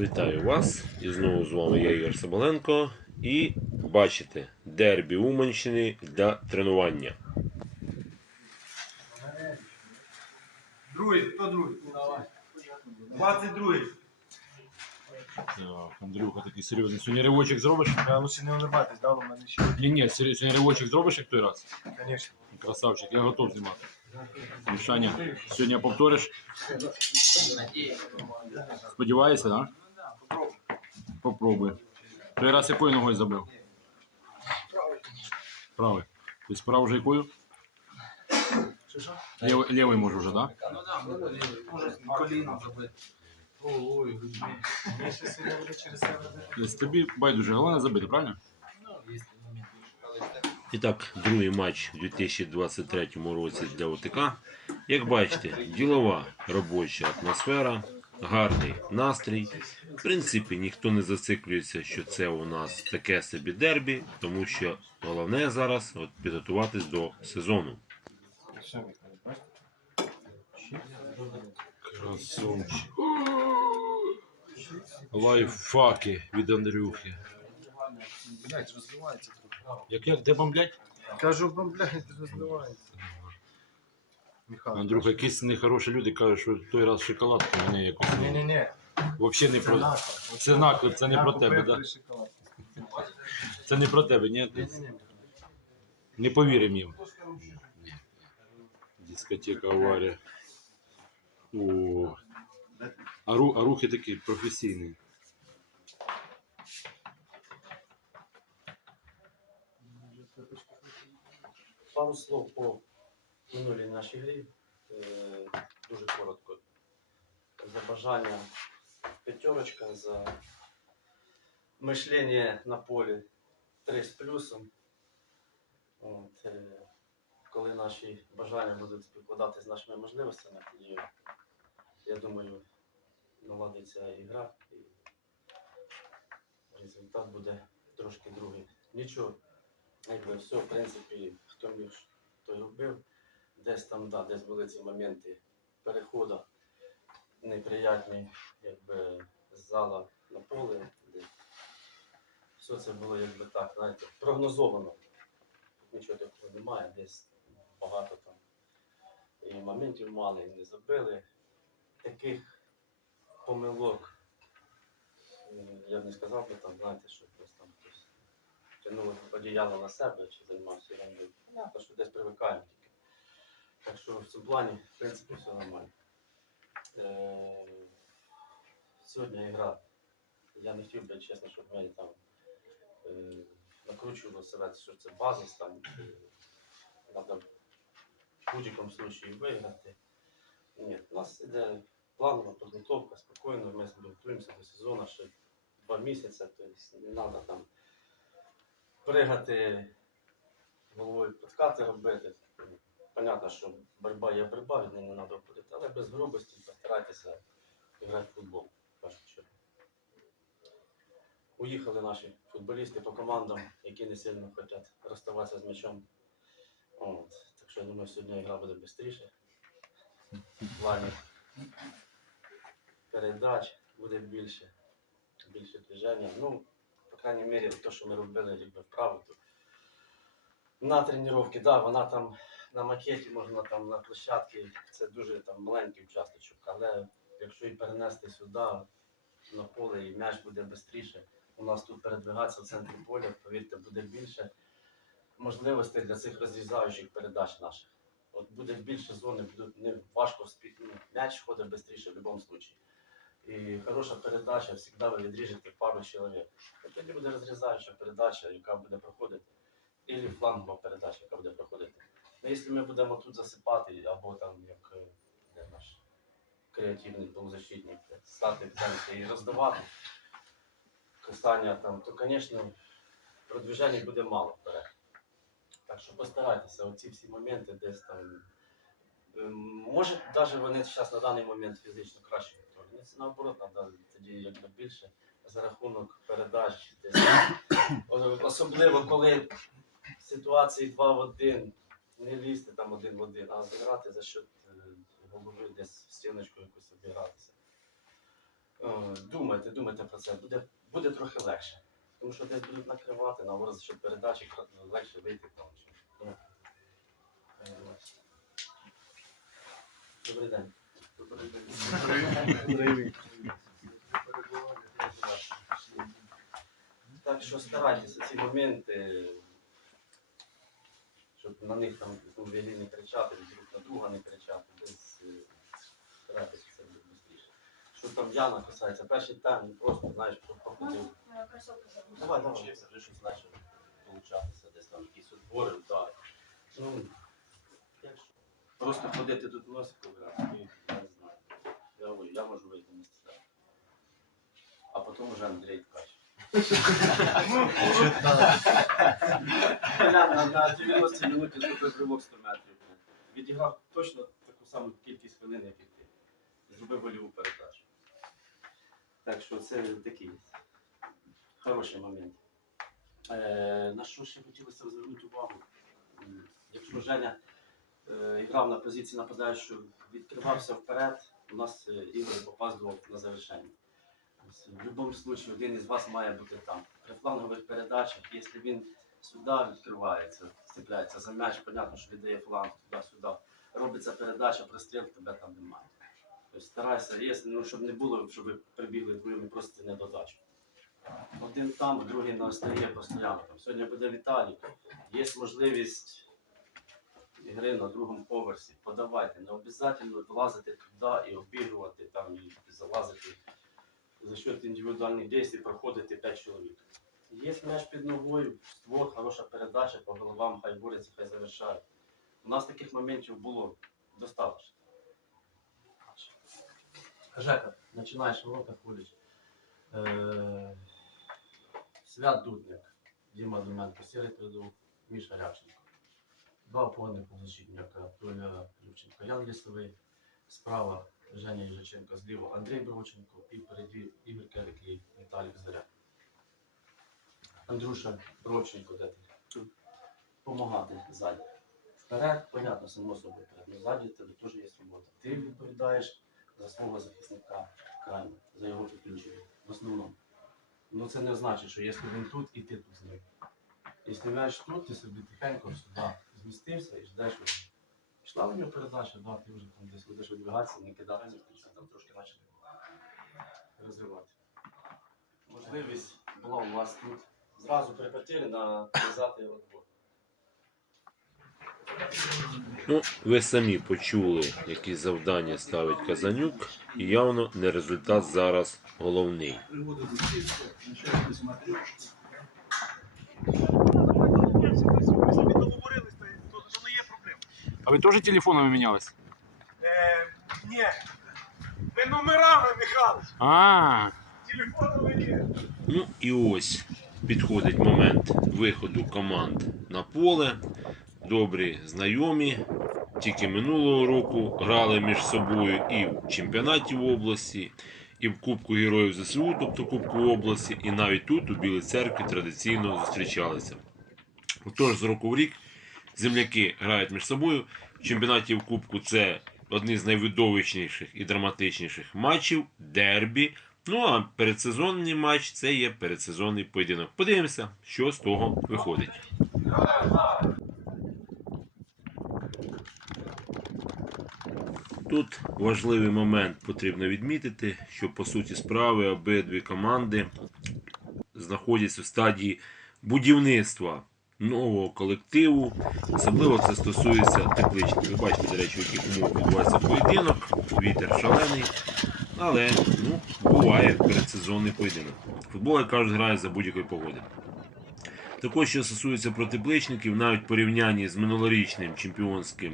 Вітаю вас! І знову з вами я Ігор Соболенко. І бачите, дербі Уманщини для тренування. Другий, хто другий? 22-й. Так, Андрюха такий серйозний. Сьогодні ривочок зробиш? Я лучше не улыбайтесь, да, у мене ще. Ні, ні, сер- сьогодні ривочок зробиш як той раз. Конечно. Красавчик, я готов знімати. Мішаня, сьогодні повториш? Сподіваєшся, так? Да? Попробуй. Той раз якою ногою забив? Правий. Тобто справа вже якою? Лівий, лівий може вже, так? Ну да, може коліном забити. Ой. Я ще. Тобто тобі байдуже, головне забити, правильно? І так, другий матч у 2023 році для ОТК. Як бачите, ділова робоча атмосфера, гарний настрій. В принципі, ніхто не зациклюється, що це у нас таке собі дербі, тому що головне зараз от, підготуватись до сезону. Красунчик. Лайфхаки від Андрюхи. Блять, розбивається трохи. Як як де бомблять? Кажу, вам, блядь, розбивається. Михайло. Андрюха, якісь нехороші люди кажуть, що той раз шоколадку мене якось. Ні-ні-ні. Взагалі не Це про. Це наклеп, це не Я про купив тебе, шоколад. Це не про тебе, ні? Ні-ні-ні. Не повіримо їм. Дискотека аварія. О. А, ру, а рухи такі професійні. Пару слов по минулій нашій грі. Е, Дуже коротко. За бажання п'ятерочка, за мишлення на полі 3 з плюсом. От, е, коли наші бажання будуть співпадати з нашими можливостями, тоді, я думаю, наладиться і гра, і результат буде трошки другий. Нічого, якби все, в принципі, хто міг, той робив. Десь там, да, десь були ці моменти переходу неприятні, якби з зала на поле. Все це було якби так, знаєте, прогнозовано. Нічого такого немає, десь багато там і моментів мали, і не забили. Таких помилок, я б не сказав би там, знаєте, що хтось там хтось тягнули одіяло на себе чи займався. Понятно, що десь привикаємо тільки. Так що в цьому плані, в принципі, все нормально. Е, сьогодні гра. Я не хотів би, чесно, щоб мені там е, накручувало себе, що це базис, там треба в будь-якому випадку виграти. Ні, у нас іде планова підготовка, спокійно, ми готуємося до сезону ще два місяці, тобто не треба там пригати головою підкати робити. Понятно, що боротьба є боротьба, від неї не треба входити, але без грубості постарайтеся грати в футбол. в першу чергу. Уїхали наші футболісти по командам, які не сильно хочуть розставатися з м'ячом. От. Так що я думаю, сьогодні гра буде швидше. В плані передач буде більше, більше движення. Ну, по крайній мірі, те, що ми робили якби вправо, то на тренування, да, вона там на макеті, можна там на площадці, це дуже там маленький участочок, але якщо і перенести сюди на поле і м'яч буде швидше, у нас тут передвигатися в центрі поля, повірте, буде більше можливостей для цих розрізаючих передач наших. От буде більше зони, буде не важко ну, м'яч ходить швидше в будь-якому випадку. І хороша передача, завжди ви відріжете пару чоловік. Тоді буде розрізаюча передача, яка буде проходити, і флангова передача, яка буде проходити. Ну, якщо ми будемо тут засипати, або там як е, де наш креативний полузащитник, стати в центрі і роздавати кастання там, то, звісно, продвіження буде мало вперед. Так що постарайтеся, оці всі моменти десь там. ем, Може, навіть вони зараз на даний момент фізично краще. Це наоборот, треба тоді якби більше за рахунок передач. Десь. Особливо, коли ситуації 2 в 1, не лізти там один в один, а зіграти за счет голови десь в стіночку якусь обігратися. Е, Думайте, думайте про це, буде, буде трохи легше. Тому що десь будуть накривати, наоборот, що передачі легше вийти там. Ну, е, ось. Добрий день. Так що старайтеся ці моменти, щоб на них там у не кричати, друг на друга не кричати, десь це буде швидше. Що там Яна касається, перший тайм просто, знаєш, походив. Давай, давай, це вже щось почне получатися, десь там якісь відбори, так. Ну, просто ходити тут грати, ну, я не знаю. Я я можу вийти на сцену. А потім вже Андрій ткач. На, на 90 минуті зробив ривок 100 метрів. Відіграв точно таку саму кількість хвилин, як і ти. Зробив голіву передачу. Так що це такий хороший момент. Е, на що ще хотілося звернути увагу? Якщо Женя е, грав на позиції нападаючого, відкривався вперед, у нас е, Ігор попаздував на завершення. В будь-якому випадку один із вас має бути там. При флангових передачах, якщо він сюди відкривається, цепляється за м'яч, понятно, що віддає фланг туди-сюди. Робиться передача, простріл, тебе там немає. Тобто старайся, якщо, ну, щоб не було, щоб ви прибігли двоєм і просто не додачу. Один там, другий на остає постійно. Там. Сьогодні буде Віталій. Є можливість ігри на другому поверсі. Подавайте. Не обов'язково влазити туди і обігрувати там і залазити за счет індивідуальних дій проходити 5 чоловік. Є м'яч під ногою, створ, хороша передача по головам, хай борються, хай завершають. У нас таких моментів було достатньо. Жека, починаєш ворота ходиш. Е, Свят Дудник, Діма Доменко, Сірий Передов, Міша Рябченко. Два опорних полузащитника, Толя Любченко, Ян Лісовий, справа Женя Їжаченко, зліва Андрій Бровченко і впереді Ігор Керик і Віталій Заря. Андрюша Бровченко, де ти? Помагати ззаді. Вперед, понятно, само собою вперед. Ну, ззаді тебе теж є робота. Ти відповідаєш за свого захисника крайне, за його підключення. В основному. Ну це не значить, що якщо він тут і ти тут з ним. Якщо м'яч тут, ти собі тихенько сюди змістився і ждеш. В передача, да, ти вже там десь будеш відбігатися, не кидатися, там трошки почали розривати. Можливість була у вас тут зразу при потері нав'язати отбор. Ну, ви самі почули, які завдання ставить Казанюк, і явно не результат зараз головний. А ви теж телефонами мінялись? Е, ні. Ви номерами, Михайлович. А, Телефонами ні. Ну і ось підходить момент виходу команд на поле. Добрі знайомі. Тільки минулого року грали між собою і в чемпіонаті в області, і в Кубку Героїв ЗСУ, тобто Кубку області, і навіть тут, у Білій церкві, традиційно зустрічалися. Тож з року в рік земляки грають між собою. В чемпіонаті Кубку це одні з найвидовищніших і драматичніших матчів, дербі. Ну а передсезонний матч це є передсезонний поєдинок. Подивимося, що з того виходить. Тут важливий момент потрібно відмітити, що по суті справи обидві команди знаходяться в стадії будівництва нового колективу. Особливо це стосується тепличних. Ви бачите, до речі, в яких умовах відбувається поєдинок. Вітер шалений. Але ну, буває передсезонний поєдинок. Футбол, як кажуть, грає за будь-якої погоди. Також, що стосується протипличників, навіть в порівнянні з минулорічним чемпіонським,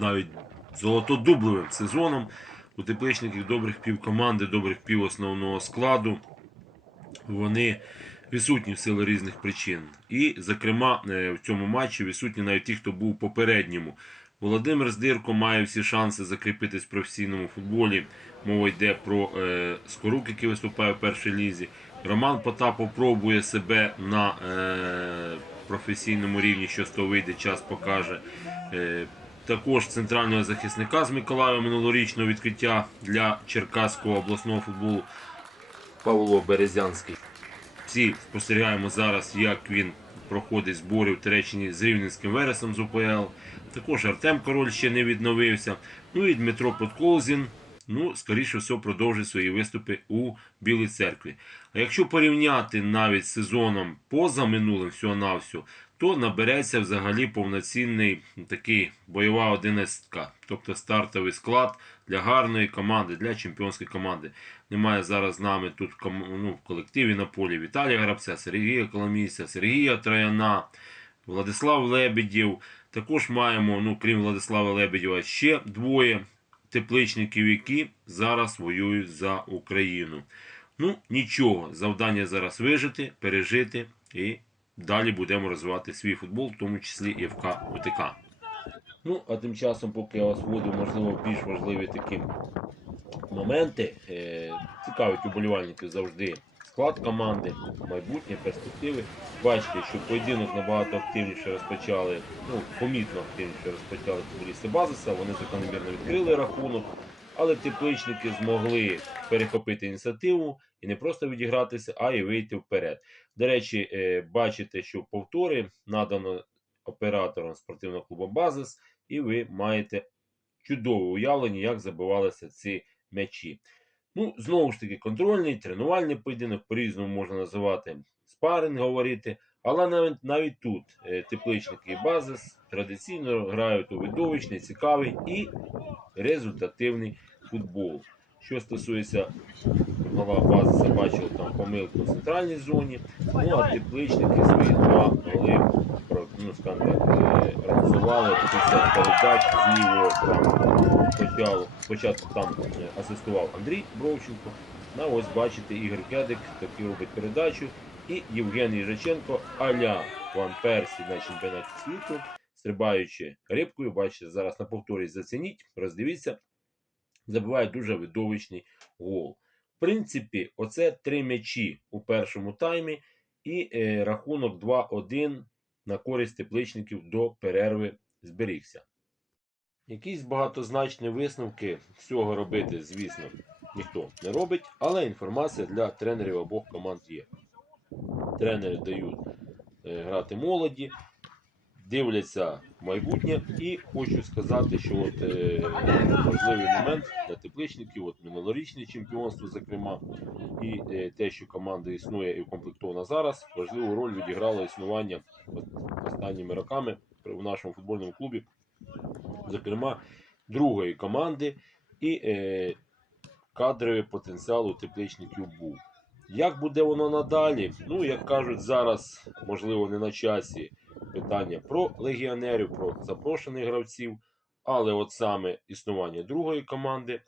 навіть золотодублевим сезоном, у тепличників добрих півкоманди, добрих пів основного складу. Вони відсутні в силу різних причин. І, зокрема, е, в цьому матчі відсутні навіть ті, хто був попередньому. Володимир Здирко має всі шанси закріпитись в професійному футболі. Мова йде про е, Скорук, який виступає в першій лізі. Роман Потапов пробує себе на е, професійному рівні, що з того вийде, час покаже. Е, також центрального захисника з Миколаєва минулорічного відкриття для Черкаського обласного футболу Павло Березянський. Всі спостерігаємо зараз, як він проходить збори в Туреччині з Рівненським Вересом з УПЛ. Також Артем Король ще не відновився. Ну і Дмитро Подколзін, ну, скоріше всього, продовжить свої виступи у Білій церкві. А якщо порівняти навіть з сезоном поза минулим всього-навсього, то набереться взагалі повноцінний такий бойова одинадцятка, тобто стартовий склад для гарної команди, для чемпіонської команди. Немає зараз з нами тут ну, в колективі на полі Віталія Грабця, Сергія Коломійця, Сергія Трояна, Владислав Лебедєв. Також маємо, ну, крім Владислава Лебедєва, ще двоє тепличників, які зараз воюють за Україну. Ну, нічого, завдання зараз вижити, пережити і далі будемо розвивати свій футбол, в тому числі і ФК УТК. Ну, а тим часом, поки я вас вводив, можливо, більш важливі такі моменти, е, цікавить уболівальників завжди склад команди, майбутнє, перспективи. Бачите, що поєдинок набагато активніше розпочали, ну, помітно активніше розпочали футболісти Базиса, вони закономірно відкрили рахунок, але тепличники змогли перехопити ініціативу і не просто відігратися, а й вийти вперед. До речі, е, бачите, що повтори надано оператором спортивного клубу Базис, і ви маєте чудове уявлення, як забивалися ці м'ячі. Ну, знову ж таки, контрольний, тренувальний поєдинок, по-різному можна називати спаринг говорити. Але навіть, навіть тут е, тепличники і базис традиційно грають у видовищний, цікавий і результативний футбол. Що стосується нова базиса, бачив там помилку в центральній зоні. Ну а тепличники свої два голи ну, так, е, реалізували 50 передач з лівого флангу. Спочатку, там е, асистував Андрій Бровченко. На ось бачите, Ігор Кедик таки робить передачу. І Євген Їжаченко аля Ван Персі на чемпіонаті світу, стрибаючи рибкою, бачите, зараз на повторі зацініть, роздивіться, забиває дуже видовищний гол. В принципі, оце три м'ячі у першому таймі і е, рахунок 2-1 на користь тепличників до перерви зберігся. Якісь багатозначні висновки з цього робити, звісно, ніхто не робить, але інформація для тренерів обох команд є. Тренери дають е, грати молоді, дивляться в майбутнє. І хочу сказати, що от, е, важливий момент для тепличників, от минулорічне чемпіонство, зокрема, і е, те, що команда існує і укомплектована зараз, важливу роль відіграло існування от останніми роками в нашому футбольному клубі, зокрема, другої команди і е, кадровий потенціал у тепличників був. Як буде воно надалі? Ну, як кажуть, зараз, можливо, не на часі питання про легіонерів, про запрошених гравців, але от саме існування другої команди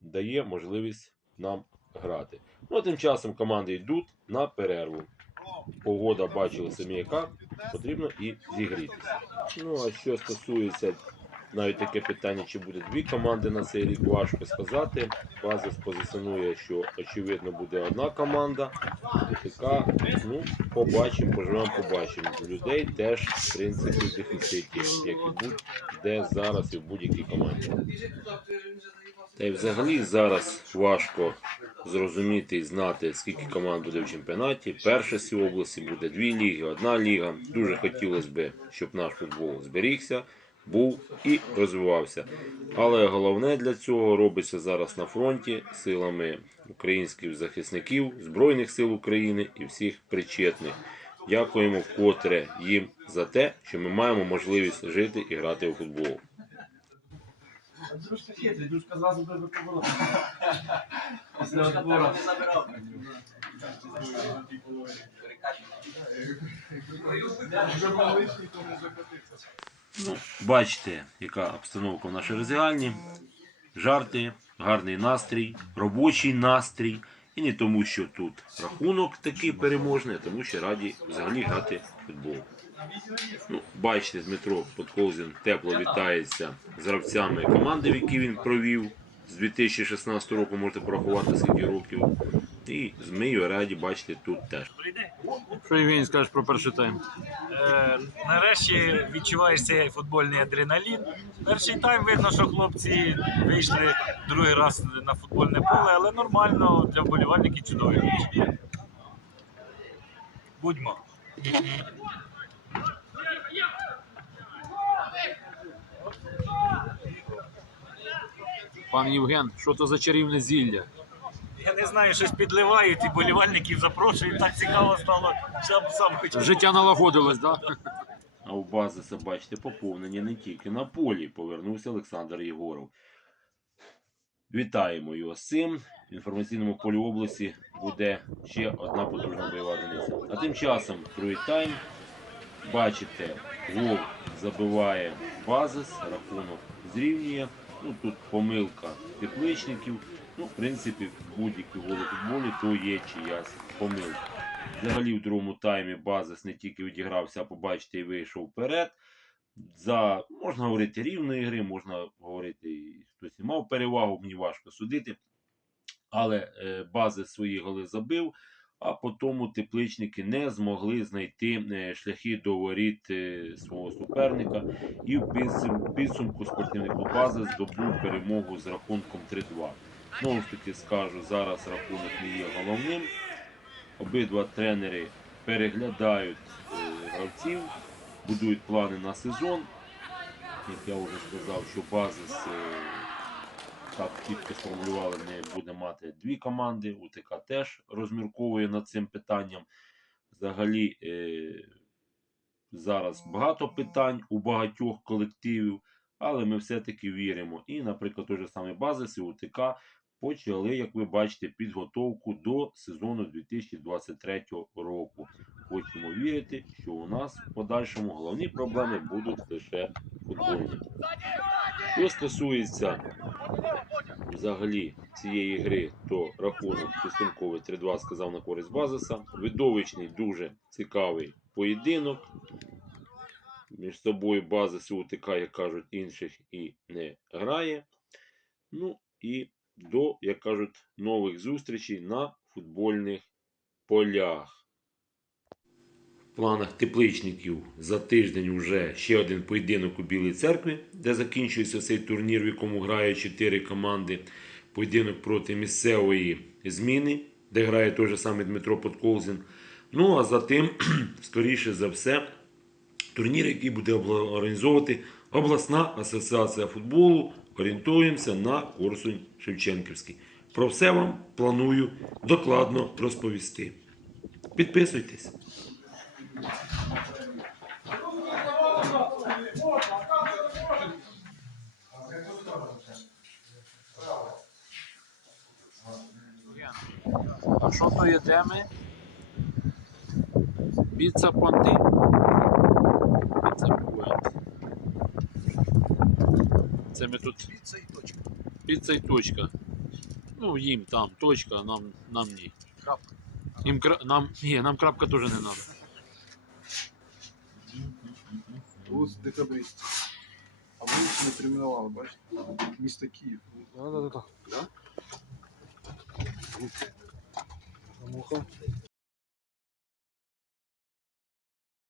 дає можливість нам грати. Ну, а тим часом команди йдуть на перерву. Погода бачили самі яка, потрібно і зігрітися. Ну, а що стосується навіть таке питання, чи буде дві команди на цей рік, важко сказати. Базис позиціонує, що очевидно буде одна команда. ТК, ну, побачимо, поживемо, побачимо. Людей теж, в принципі, в дефіциті, як і будь-де зараз і в будь-якій команді. Та й взагалі зараз важко зрозуміти і знати, скільки команд буде в чемпіонаті. Першості області буде дві ліги, одна ліга. Дуже хотілося б, щоб наш футбол зберігся, був і розвивався. Але головне для цього робиться зараз на фронті силами українських захисників, Збройних сил України і всіх причетних. Дякуємо вкотре їм за те, що ми маємо можливість жити і грати у футбол. Дружка забирав. Бачите, яка обстановка в нашій роздягальні. Жарти, гарний настрій, робочий настрій. І не тому, що тут рахунок такий переможний, а тому що раді взагалі грати в футбол. Ну, бачите, Дмитро Подколзін тепло вітається з гравцями команди, в якій він провів з 2016 року, можете порахувати скільки років. І змію раді бачити тут теж. Що Євгеній скажеш про перший тайм? Е, нарешті відчуваєш цей футбольний адреналін. Перший тайм видно, що хлопці вийшли другий раз на футбольне поле, але нормально для вболівальників чудовий матч. Будьмо. Пан Євген, що то за чарівне зілля? Я не знаю, щось підливають і болівальників запрошують. Так цікаво стало. Сам сам хотів. Життя налагодилось, так? Да? А у базиса, бачите, поповнення не тільки на полі. Повернувся Олександр Єгоров. Вітаємо його з цим. В інформаційному полі області буде ще одна потужна бойова одиниця. А тим часом другий тайм. Бачите, гол забиває базис, рахунок зрівнює. Ну тут помилка тепличників. Ну, в принципі, будь-які голи футболі, то є чиясь помилка. Взагалі в другому таймі базис не тільки відігрався, а побачите, і вийшов вперед. За, можна говорити, рівної гри, можна говорити, і хтось і мав перевагу, мені важко судити. Але е, бази свої голи забив, а потім тепличники не змогли знайти е, шляхи до воріт е, свого суперника. І в підсумку спортивний клуб бази здобув перемогу з рахунком 3-2. Знову ж таки скажу, зараз рахунок не є головним. Обидва тренери переглядають е, гравців, будують плани на сезон. Як я вже сказав, що базис так чітко сформулювали, не буде мати дві команди. УТК теж розмірковує над цим питанням. Взагалі е, зараз багато питань у багатьох колективів, але ми все-таки віримо. І, наприклад, той же самий базис і УТК почали, як ви бачите, підготовку до сезону 2023 року. Хочемо вірити, що у нас в подальшому головні проблеми будуть лише футбольні. Що стосується взагалі цієї гри, то рахунок підсумковий 3-2 сказав на користь базиса. Видовищний, дуже цікавий поєдинок. Між собою базис УТК, як кажуть, інших і не грає. Ну і до, як кажуть, нових зустрічей на футбольних полях. Планах тепличників за тиждень вже ще один поєдинок у Білій церкві, де закінчується цей турнір, в якому грають чотири команди. Поєдинок проти місцевої зміни, де грає той же самий Дмитро Подколзін. Ну а затим, скоріше за все, турнір, який буде організовувати обласна асоціація футболу. Орієнтуємося на Корсунь Шевченківський. Про все вам планую докладно розповісти. Підписуйтесь. А що то є теми? Піца понти? Піца понти. Це ми тут. Піца і точка. Піца і точка. Ну, їм там, точка, нам, нам ні. Крапка. Їм кра... нам, ні, нам крапка теж не треба. Ось декабрист. А вулицю не перейменували, бачите? Місто Київ. Да, да, да. Да? Муха.